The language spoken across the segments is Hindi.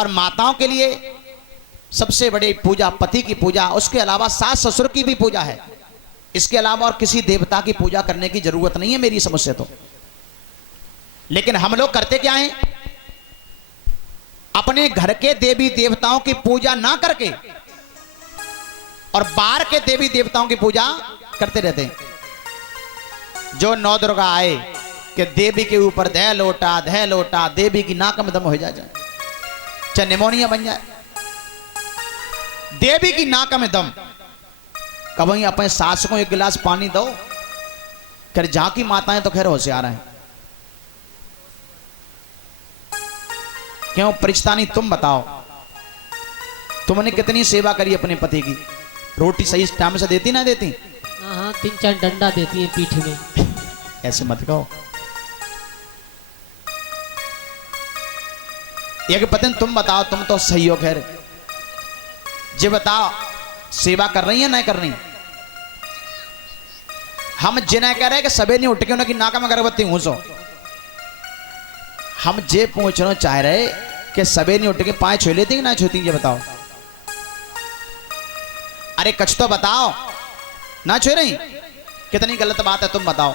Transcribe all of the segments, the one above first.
और माताओं के लिए सबसे बड़ी पूजा पति की पूजा, उसके अलावा सास ससुर की भी पूजा है। इसके अलावा और किसी देवता की पूजा करने की जरूरत नहीं है मेरी समझ से तो। लेकिन हम लोग करते क्या हैं, अपने घर के देवी देवताओं की पूजा ना करके और बाहर के देवी देवताओं की पूजा करते रहते हैं। जो नौ दुर्गा आए कि देवी के ऊपर धै लोटा देवी की नाक में दम हो जाए, चाहे निमोनिया बन जाए, देवी की नाक में दम। कभी अपने सास को एक गिलास पानी दो, कर जहां की माताएं तो खैर होशियार हैं। क्यों परिस्तानी, तुम बताओ, तुमने कितनी सेवा करी अपने पति की? रोटी सही टाइम से देती ना देती? हाँ, 3-4 डंडा देती है पीठ में। ऐसे मत कहो। एक पतन तुम बताओ, तुम तो सही हो खैर, जे बताओ सेवा कर रही है नहीं कर रही? हम जिन्हें कह रहे हैं कि सबे नहीं उठ के उनकी नाक में अगरबत्ती घूसो। हम जे पूछना चाह रहे कि सबे नहीं उठ के पाए छू लेती कि ना छूती, ये बताओ। अरे कछ तो बताओ, ना छू रही? कितनी गलत बात है, तुम बताओ।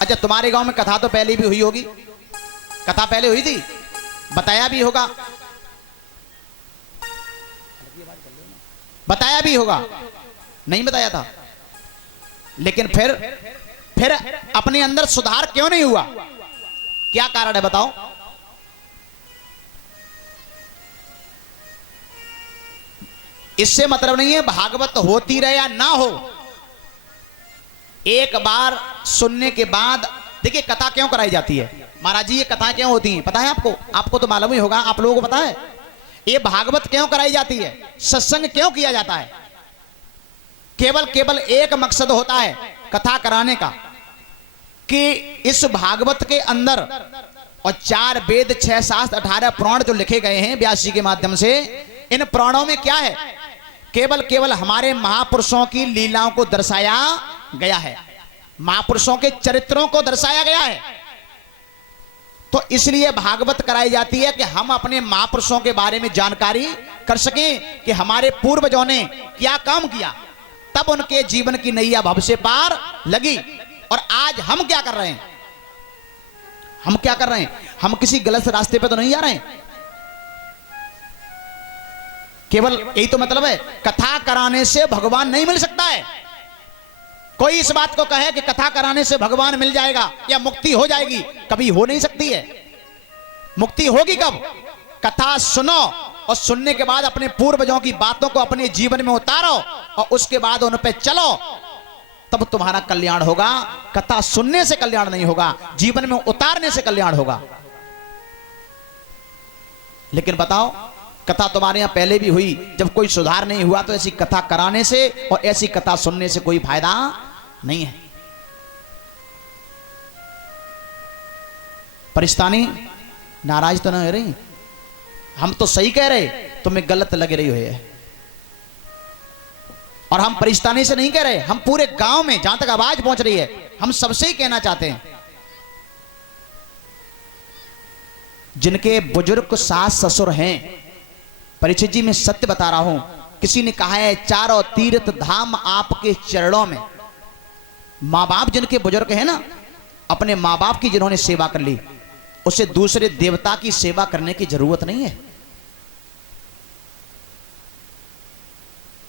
अच्छा, तुम्हारे गांव में कथा तो पहले भी हुई होगी, कथा पहले हुई थी, बताया भी होगा, बताया भी होगा, नहीं बताया था? लेकिन फिर अपने अंदर सुधार क्यों नहीं हुआ? क्या कारण है बताओ? इससे मतलब नहीं है भागवत होती रहे या ना हो, एक बार सुनने के बाद देखिए कथा क्यों कराई जाती है। महाराज जी ये कथाएं क्यों होती हैं पता है आपको? आपको तो मालूम ही होगा, आप लोगों को पता है ये भागवत क्यों कराई जाती है, सत्संग क्यों किया जाता है? केवल एक मकसद होता है कथा कराने का, कि इस भागवत के अंदर और 4 वेद 6 शास्त्र 18 पुराण जो लिखे गए हैं व्यास जी के माध्यम से, इन पुराणों में क्या है? केवल हमारे महापुरुषों की लीलाओं को दर्शाया गया है, महापुरुषों के चरित्रों को दर्शाया गया है। तो इसलिए भागवत कराई जाती है कि हम अपने महापुरुषों के बारे में जानकारी कर सकें कि हमारे पूर्वजों ने क्या काम किया, तब उनके जीवन की नैया भव से पार लगी। और आज हम क्या कर रहे हैं? हम क्या कर रहे हैं? हम किसी गलत रास्ते पे तो नहीं जा रहे हैं। केवल यही तो मतलब है, कथा कराने से भगवान नहीं मिल सकता है। कोई इस बात को कहे कि कथा कराने से भगवान मिल जाएगा या मुक्ति हो जाएगी, कभी हो नहीं सकती है। मुक्ति होगी कब? कथा सुनो और सुनने के बाद अपने पूर्वजों की बातों को अपने जीवन में उतारो और उसके बाद उन पे चलो, तब तुम्हारा कल्याण होगा। कथा सुनने से कल्याण नहीं होगा, जीवन में उतारने से कल्याण होगा। लेकिन बताओ, कथा तुम्हारे यहां पहले भी हुई, जब कोई सुधार नहीं हुआ तो ऐसी कथा कराने से और ऐसी कथा सुनने से कोई फायदा नहीं है। परिस्तानी नाराज तो ना हो रही? हम तो सही कह रहे, तुम्हें गलत लग रही है। और हम परिस्तानी से नहीं कह रहे, हम पूरे गांव में जहां तक आवाज पहुंच रही है, हम सबसे ही कहना चाहते हैं, जिनके बुजुर्ग सास ससुर हैं, परीक्षित जी मैं सत्य बता रहा हूं, किसी ने कहा है 4 तीर्थ धाम आपके चरणों में। मां बाप जिनके बुजुर्ग हैं ना, अपने मां बाप की जिन्होंने सेवा कर ली, उसे दूसरे देवता की सेवा करने की जरूरत नहीं है।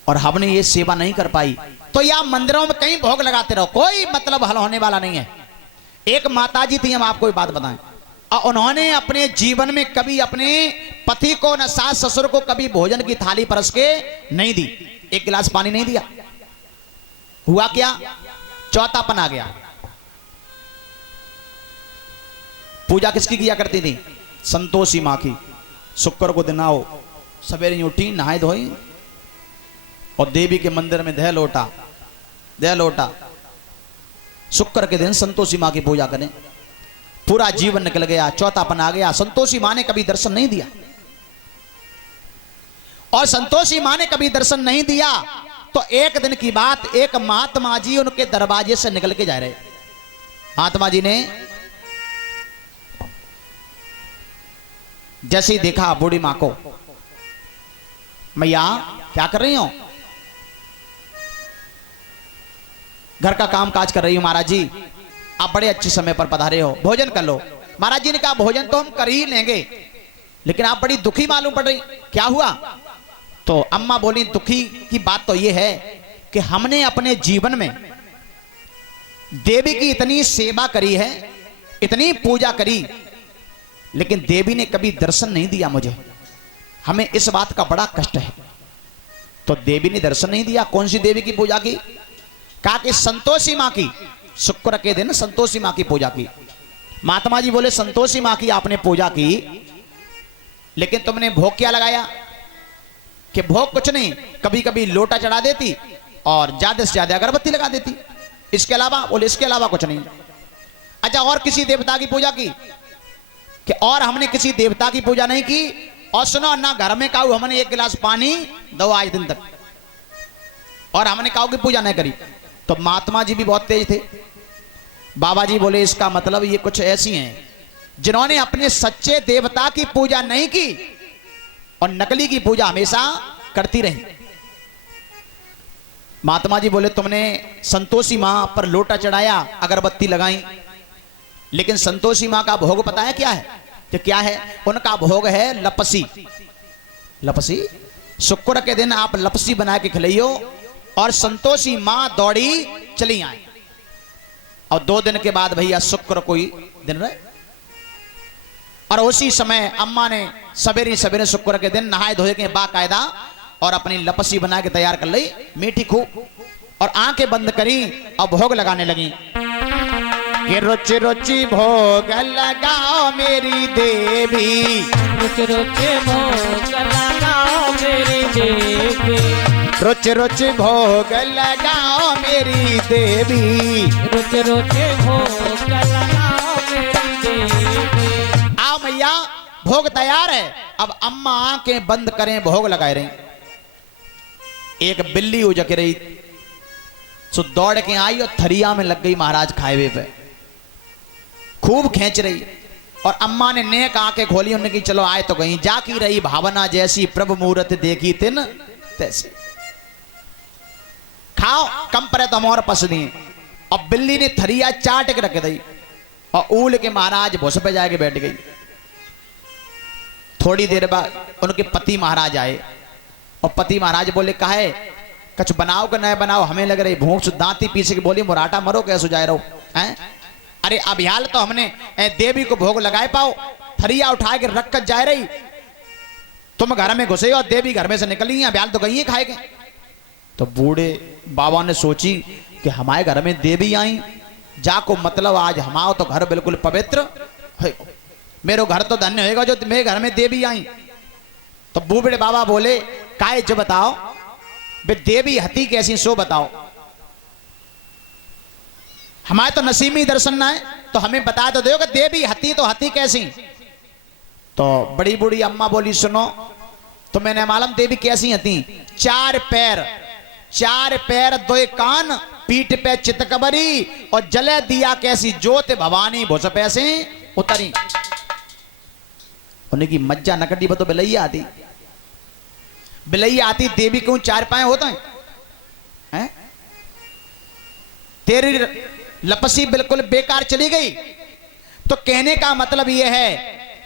और हमने ये सेवा नहीं कर पाई तो या मंदिरों में कहीं भोग लगाते रहो, कोई मतलब हल होने वाला नहीं है। एक माताजी थी, हम आपको एक बात बताएं, और उन्होंने अपने जीवन में कभी अपने पति को न सास ससुर को कभी भोजन की थाली परस के नहीं दी, एक गिलास पानी नहीं दिया। हुआ क्या? चौथापन आ गया। पूजा किसकी किया करती थी? संतोषी मां की। शुक्र को दिन आओ, सवेरे उठी, नहाई धोई और देवी के मंदिर में दह लोटा शुक्र के दिन संतोषी मां की पूजा करें। पूरा जीवन निकल गया, चौथापन आ गया। संतोषी मां ने कभी दर्शन नहीं दिया, और संतोषी मां ने कभी दर्शन नहीं दिया तो एक दिन की बात, एक महात्मा जी उनके दरवाजे से निकल के जा रहे। महात्मा जी ने जैसे ही देखा बूढ़ी मां को, मैया क्या कर रही हो? घर का काम काज कर रही हूं महाराज जी। आप बड़े अच्छे समय पर पधारे हो, भोजन कर लो। महाराज जी ने कहा भोजन तो हम कर ही लेंगे, लेकिन आप बड़ी दुखी मालूम पड़ रही, क्या हुआ? तो अम्मा बोली दुखी की बात तो यह है कि हमने अपने जीवन में देवी की इतनी सेवा करी है, इतनी पूजा करी, लेकिन देवी ने कभी दर्शन नहीं दिया मुझे। हमें इस बात का बड़ा कष्ट है। तो देवी ने दर्शन नहीं दिया। कौन सी देवी की पूजा की? कहा कि संतोषी मां की। शुक्र के दिन संतोषी मां की पूजा की। महात्मा जी बोले संतोषी मां की आपने पूजा की, लेकिन तुमने भोग क्या लगाया? कि भोग कुछ नहीं, कभी कभी लोटा चढ़ा देती और ज्यादा से ज्यादा अगरबत्ती लगा देती, इसके अलावा? बोले इसके अलावा कुछ नहीं। अच्छा, और किसी देवता की पूजा की? कि और हमने किसी देवता की पूजा नहीं की। और सुनो ना, घर में काऊ हमने एक गिलास पानी दो आज दिन तक, और हमने काऊ की पूजा नहीं करी। तो महात्मा जी भी बहुत तेज थे। बाबा जी बोले इसका मतलब ये कुछ ऐसी हैं जिन्होंने अपने सच्चे देवता की पूजा नहीं की और नकली की पूजा हमेशा करती रही। महात्मा जी बोले तुमने संतोषी मां पर लोटा चढ़ाया, अगरबत्ती लगाई, लेकिन संतोषी मां का भोग पता है क्या है? कि क्या है? उनका भोग है लपसी। लपसी शुक्र के दिन आप लपसी बना के खिलाइयो और संतोषी मां दौड़ी चली आए, और 2 दिन के बाद भैया शुक्र कोई दिन रहे। और उसी समय अम्मा ने सवेरे सवेरे शुक्र के दिन नहाए धोए के बाकायदा और अपनी लपसी बना के तैयार कर ली, मीठी खूब, और आंखें बंद करी और भोग लगाने लगी कि रुचि रुचि भोग लगाओ मेरी देवी, रुचि रुचि भोग लगाओ मेरी देवी, रुचि रुचि भोग लगाओ मेरी देवी, रुचि रुचि भोग लगाओ मेरी देवी। आओ मैया भोग तैयार है। अब अम्मा आंखें बंद करें, भोग लगाए रही। एक बिल्ली उजक रही, सो दौड़ के आई और थरिया में लग गई महाराज खाएवे पे, खूब खींच रही। और अम्मा ने नेक आंखें खोली, उन्होंने की चलो आए तो गई। जाकी रही भावना जैसी, प्रभु मूरत देखी तिन तैसी। खाओ कम परे तो और पस दिए। और बिल्ली ने थरिया चाट के रख दी और ऊल के महाराज भुस पे जाके बैठ गई। थोड़ी देर बाद उनके पति महाराज आए और पति महाराज बोले काहे कुछ बनाओ कि नहीं बनाओ, हमें लग रही भूख दांती पीछे के। बोली मुराटा मरो कैसे जाए रहो हैं? अरे अभियाल तो हमने देवी को भोग लगाए पाओ, थरिया उठा के रख कर जा रही, तुम घर में घुसे और देवी घर में से निकली, अभियाल तो गई खाएगे। तो बूढ़े बाबा ने सोची कि हमारे घर में देवी आई, जाको मतलब आज हमारा तो घर बिल्कुल पवित्र है, मेरो घर तो धन्य होगा जो मेरे घर में देवी आई। तो बूढ़े बाबा बोले काय जो बताओ बे देवी हती कैसी सो बताओ, हमारे तो नसीब में दर्शन ना है, तो हमें बता तो दो कि देवी हती तो हती कैसी। तो बड़ी बूढ़ी अम्मा बोली सुनो तो मैंने मालूम देवी कैसी हती, 4 पैर 4 पैर 2 कान, पीठ पे चितकबरी और जले दिया कैसी ज्योत भवानी भुस पैसे उतरी। उन्हें की मज्जा नकटी तो बिलैया आती, बिलैया आती, देवी क्यों 4 पाए होते हैं? तेरी लपसी बिल्कुल बेकार चली गई। तो कहने का मतलब यह है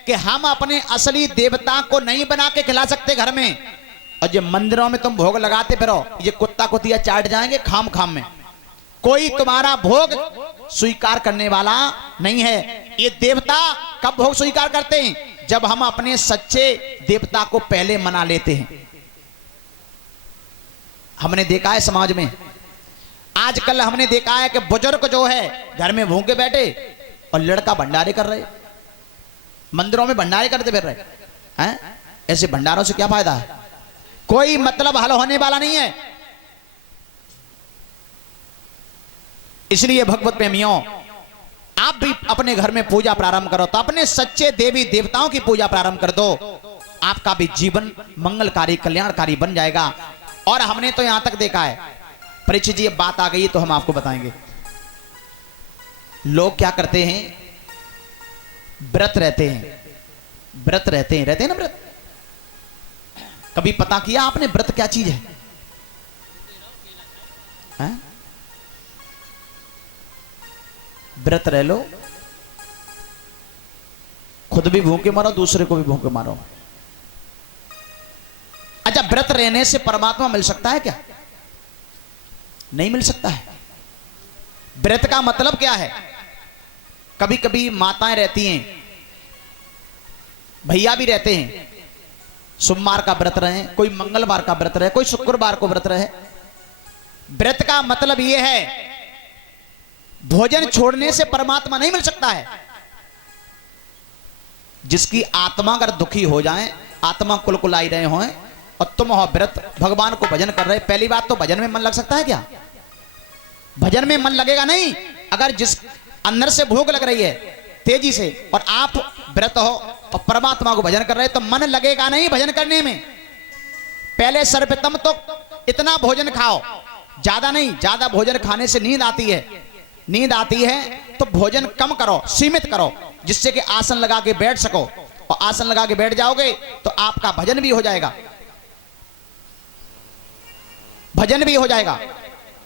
कि हम अपने असली देवता को नहीं बना के खिला सकते घर में, और ये मंदिरों में तुम भोग लगाते फिरो, ये कुत्ता कुतिया चाट जाएंगे खाम खाम में। कोई तुम्हारा भोग स्वीकार करने वाला नहीं है। ये देवता कब भोग स्वीकार करते हैं? जब हम अपने सच्चे देवता को पहले मना लेते हैं। हमने देखा है समाज में आजकल, हमने देखा है कि बुजुर्ग जो है घर में भूखे बैठे और लड़का भंडारे कर रहे, मंदिरों में भंडारे करते फिर रहे हैं। ऐसे भंडारों से क्या फायदा है? कोई मतलब हल होने वाला नहीं है। इसलिए भगवत प्रेमियों, आप भी अपने घर में पूजा प्रारंभ करो, तो अपने सच्चे देवी देवताओं की पूजा प्रारंभ कर दो, आपका भी जीवन मंगलकारी कल्याणकारी बन जाएगा। और हमने तो यहां तक देखा है, परीक्षित जी, बात आ गई तो हम आपको बताएंगे। लोग क्या करते हैं, व्रत रहते हैं, व्रत रहते हैं ना व्रत। कभी पता किया आपने व्रत क्या चीज है? हैं? व्रत रह लो, खुद भी भूखे मरो, दूसरे को भी भूखे मारो। अच्छा, व्रत रहने से परमात्मा मिल सकता है क्या? नहीं मिल सकता है। व्रत का मतलब क्या है? कभी कभी माताएं रहती हैं, भैया भी रहते हैं, सोमवार का व्रत रहे, कोई मंगलवार का व्रत रहे, कोई शुक्रवार को व्रत रहे। व्रत का मतलब यह है, भोजन छोड़ने से परमात्मा नहीं मिल सकता है। जिसकी आत्मा अगर दुखी हो जाए, आत्मा कुलकुलाई रहे हों और तुम हो व्रत, भगवान को भजन कर रहे, पहली बात तो भजन में मन लग सकता है क्या? भजन में मन लगेगा नहीं। अगर जिस अंदर से भूख लग रही है तेजी से और आप व्रत हो और परमात्मा को भजन कर रहे, तो मन लगेगा नहीं भजन करने में। पहले सर्वप्रथम तो इतना भोजन खाओ, ज्यादा नहीं। ज्यादा भोजन खाने से नींद आती है, नींद आती है तो भोजन कम करो, सीमित करो, जिससे कि आसन लगा के बैठ सको। और आसन लगा के बैठ जाओगे तो आपका भजन भी हो जाएगा, भजन भी हो जाएगा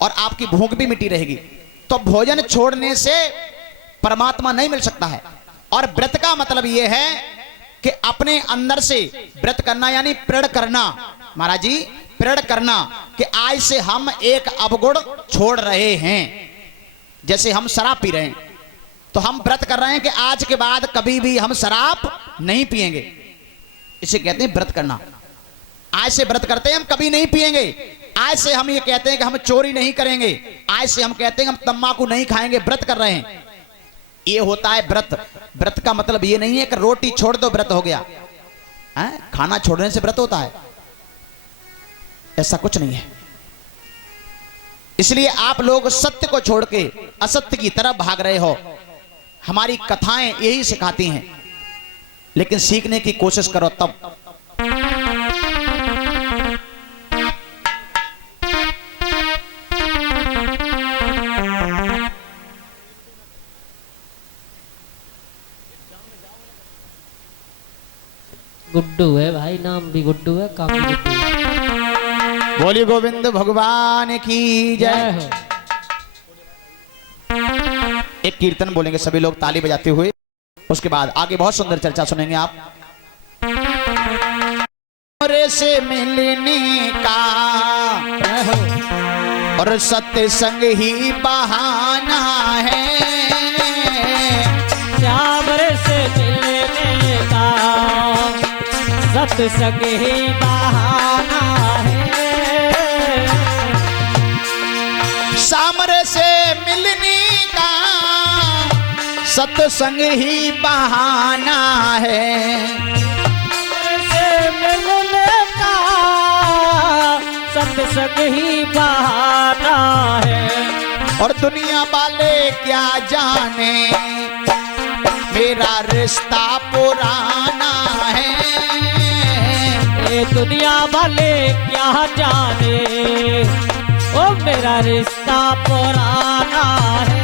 और आपकी भूख भी मिटी रहेगी। तो भोजन छोड़ने से परमात्मा नहीं मिल सकता है। और व्रत का मतलब यह है कि अपने अंदर से व्रत करना, यानी प्रण करना। महाराज जी, प्रण करना कि आज से हम एक अवगुण छोड़ रहे हैं। जैसे हम शराब पी रहे हैं तो हम व्रत कर रहे हैं कि आज के बाद कभी भी हम शराब नहीं पिएंगे। इसे कहते हैं व्रत करना। आज से व्रत करते हैं हम कभी नहीं पिएंगे। आज से हम ये कहते हैं कि हम चोरी नहीं करेंगे। आज से हम कहते हैं कि हम तंबाकू नहीं खाएंगे। व्रत कर रहे हैं, ये होता है व्रत। व्रत का मतलब ये नहीं है कि रोटी छोड़ दो व्रत हो गया है? खाना छोड़ने से व्रत होता है? ऐसा कुछ नहीं है। इसलिए आप लोग सत्य को छोड़ के असत्य की तरफ भाग रहे हो। हमारी कथाएं यही सिखाती हैं, लेकिन सीखने की कोशिश करो तब। गुड्डू है भाई, नाम भी गुड्डू है, काम भी गुड्डू है। बोलिए गोविंद भगवान की जय हो। एक कीर्तन बोलेंगे सभी लोग ताली बजाते हुए, उसके बाद आगे बहुत सुंदर चर्चा सुनेंगे आप। से मिलने का और सत्संग ही बहाना है, श्यावर से मिलने का सत्संग ही बहाना है। सामर से मिलने का सत्संग ही बहाना है, सत्संग ही बहाना है। और दुनिया वाले क्या जाने मेरा रिश्ता पुराना है, ये दुनिया वाले क्या जाने ओ मेरा रिश्ता पुराना है।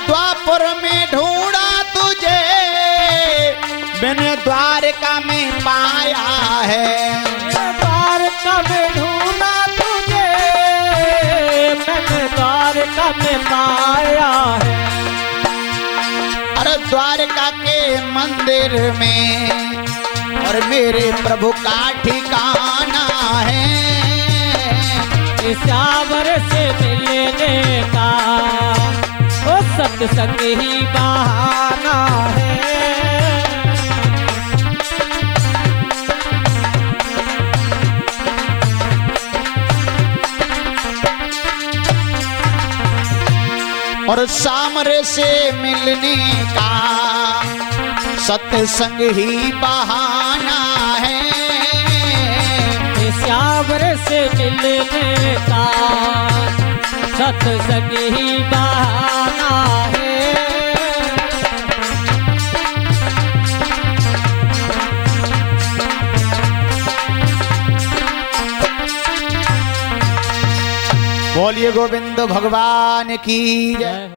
द्वापर में ढूंढा तुझे मैंने द्वारका में पाया है, द्वारका में ढूंढा तुझे मैंने द्वारका में पाया है। अरे द्वारका के मंदिर में और मेरे प्रभु का ठिकाना है, श्यावर से मिलने का सत्संग ही बहाना है। और सामरे से मिलने का सत्संग ही बहाना है, श्यावर से मिलने का सत्संग ही बहाना है। बोलिए गोविंद भगवान की जय। जय